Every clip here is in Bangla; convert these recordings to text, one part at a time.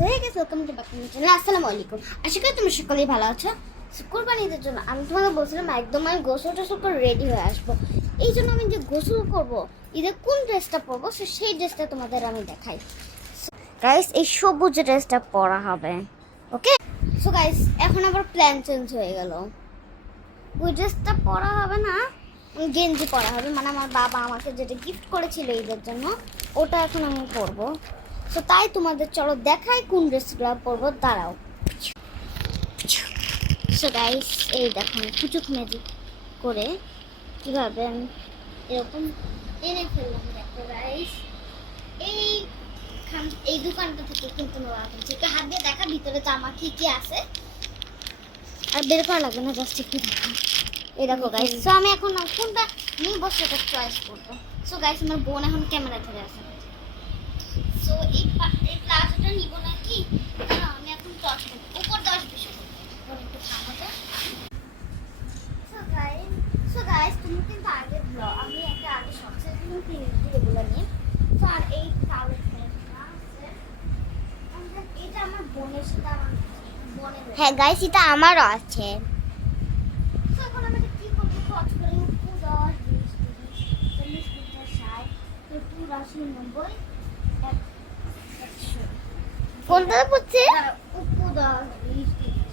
So hey guys welcome to back to my channel. আসসালামু আলাইকুম। আশা করি তোমরা সকলেই ভালো আছো। কুরবানি ঈদের জন্য আমি তোমাদের বলছিলাম একদম আমি গোসল টোসল করে রেডি হয়ে আসবো। এই জন্য আমি যে গোসল করব ঈদের কোন ড্রেসটা পরবো সেই ড্রেসটা তোমাদের আমি দেখাই। গাইস এই সবুজ ড্রেসটা পরা হবে, ওকে? সো গাইস এখন আবার প্ল্যান চেঞ্জ হয়ে গেল। ওই ড্রেসটা পরা হবে না, গেঞ্জি পরা হবে, মানে আমার বাবা আমাকে যেটা গিফট করেছিল ঈদের জন্য ওটা এখন আমি পরবো। তো তাই তোমাদের চলো দেখাই কোন ড্রেসগুলো পরবো, দাঁড়াও। সো গাইস এই দেখো কুচুক ম্যাজিক করে কিভাবে আমি এরকম এনে ফেললাম। দেখো গাইস এই দোকানটা থেকে কিন্তু নেওয়া হয়েছে। একটু হাত দিয়ে দেখা ভিতরে জামা কি কি আছে, আর বের করা লাগবে না, জাস্ট একটু দেখা। এই দেখো গাইস, সো আমি এখন কোনটা নিব সেটা চয়েস করবো। সো গাইস আমার বোন এখন ক্যামেরা ধরে আছে। সো এই প্লাজোটা নিব নাকি না আমি এখন চয়েস করব। উপর 10 বিষয় একটু থামাতে। সো গাইস তুমি কিন্তু আগে ব্লগ আমি একটা আগে শর্টসের জন্য কিনেছি এগুলো নিয়ে। সো আর এই টাওয়েল এটা আমার বোনের সাথে আমার বোনের। হ্যাঁ গাইস এটা আমারও আছে। সো এখন আমি কি করব? খরচ করে 10 20 30 40 50 60 70 80 90 কোনটা পড়ছে? 10 20 30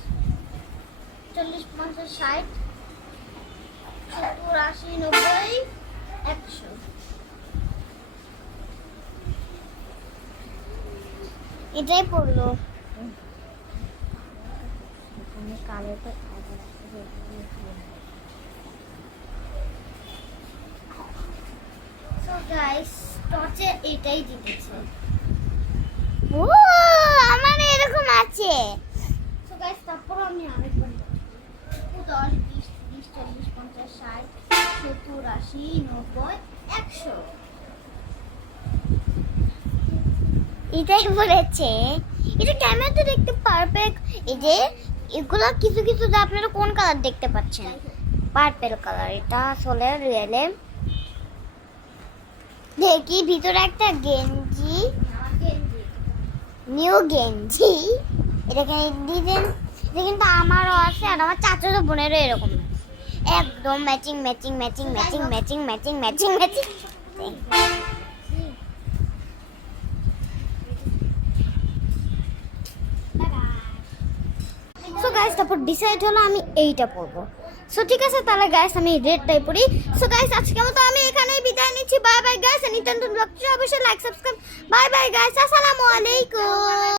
40 50 60 70 80 90 100। এটাই পড়লো। কালোটা সো গাইস টর্চে এটাই জিতেছে। ও আমার এরকম আছে। সো গাইস তারপর আমি আরেকবার 10 20 30 40 50 60 70 80 90 100 এটাই বলেছে। এটা ক্যামেরাতে দেখতে পারফেক্ট। এই যে এগুলো কিছু কিছু যে আপনারা কোন কালার দেখতে পাচ্ছেন, পার্পল কালার। এটা আসলে রিয়েলে দেখি ভিতরে একটা গেঞ্জি, নিউ গেঞ্জি। এটাকে ডিজাইন এটা কিন্তু আমারও আছে আর আমার চাচাতো বোনেরও এরকম একদম matching matching matching matching matching matching matching matching. So guys তারপর ডিসাইড হলো আমি এইটা পরবো। সো ঠিক আছে তাহলে গাইস আমি রেডটাই পরি। সো গাইস আজকে মতো আমি এখানেই বিদায় নিচ্ছি। Bye bye guys. নিত্য নতুন ব্লগটি অবশ্যই like subscribe. Bye bye guys, আসসালামু আলাইকুম।